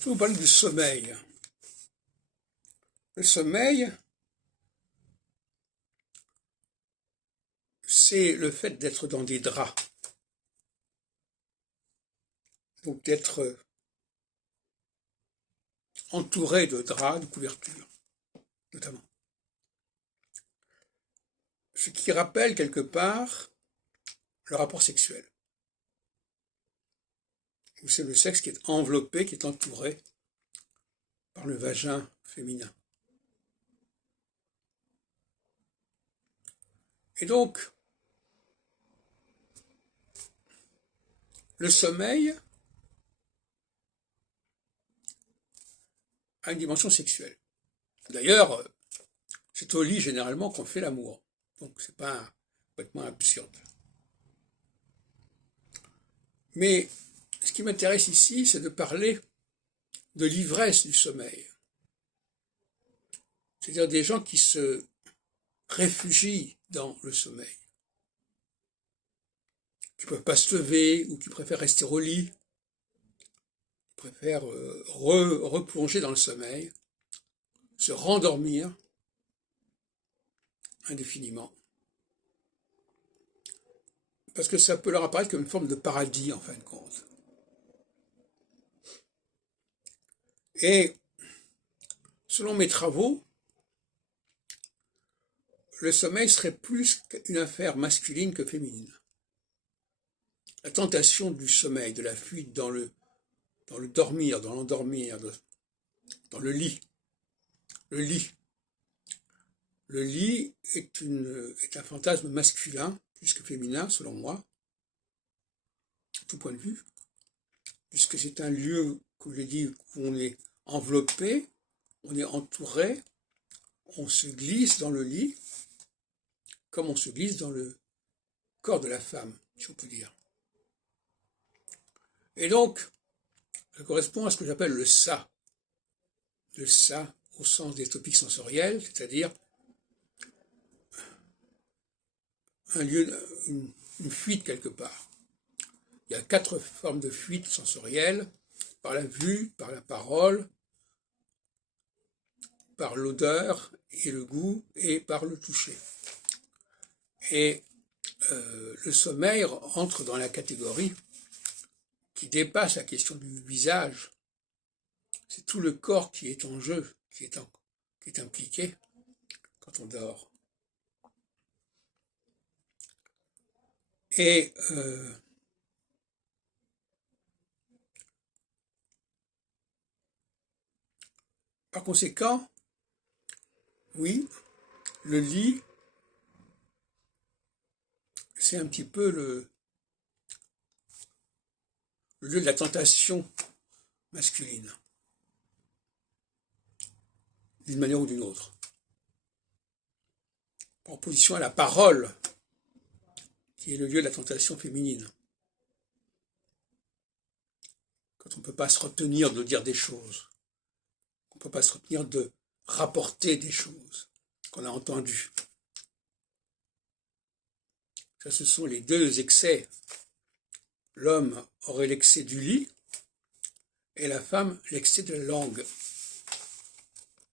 Je vais vous parler du sommeil. Le sommeil, c'est le fait d'être dans des draps. Donc d'être entouré de draps, de couvertures, notamment. Ce qui rappelle quelque part le rapport sexuel. Où c'est le sexe qui est enveloppé, qui est entouré par le vagin féminin. Et donc, le sommeil a une dimension sexuelle. D'ailleurs, c'est au lit généralement qu'on fait l'amour. Donc c'est pas complètement absurde. Mais ce qui m'intéresse ici, c'est de parler de l'ivresse du sommeil. C'est-à-dire des gens qui se réfugient dans le sommeil, qui ne peuvent pas se lever ou qui préfèrent rester au lit, préfèrent replonger dans le sommeil, se rendormir indéfiniment. Parce que ça peut leur apparaître comme une forme de paradis, en fin de compte. Et selon mes travaux, le sommeil serait plus une affaire masculine que féminine. La tentation du sommeil, de la fuite dans le dormir, dans l'endormir, dans le lit. Le lit. Le lit est un fantasme masculin, plus que féminin, selon moi, de tout point de vue, puisque c'est un lieu, comme je l'ai dit, où on est enveloppé, on est entouré, on se glisse dans le lit, comme on se glisse dans le corps de la femme, si on peut dire. Et donc, ça correspond à ce que j'appelle le ça. Le ça au sens des topiques sensoriels, c'est-à-dire un lieu, une fuite quelque part. Il y a 4 formes de fuite sensorielle, par la vue, par la parole, par l'odeur et le goût, et par le toucher. Et le sommeil entre dans la catégorie qui dépasse la question du visage. C'est tout le corps qui est en jeu, qui est impliqué quand on dort. Et par conséquent, oui, le lit, c'est un petit peu le lieu de la tentation masculine, d'une manière ou d'une autre. En opposition à la parole, qui est le lieu de la tentation féminine. Quand on ne peut pas se retenir de dire des choses, on ne peut pas se retenir de rapporter des choses qu'on a entendues. Ça, ce sont les 2 excès. L'homme aurait l'excès du lit et la femme l'excès de la langue.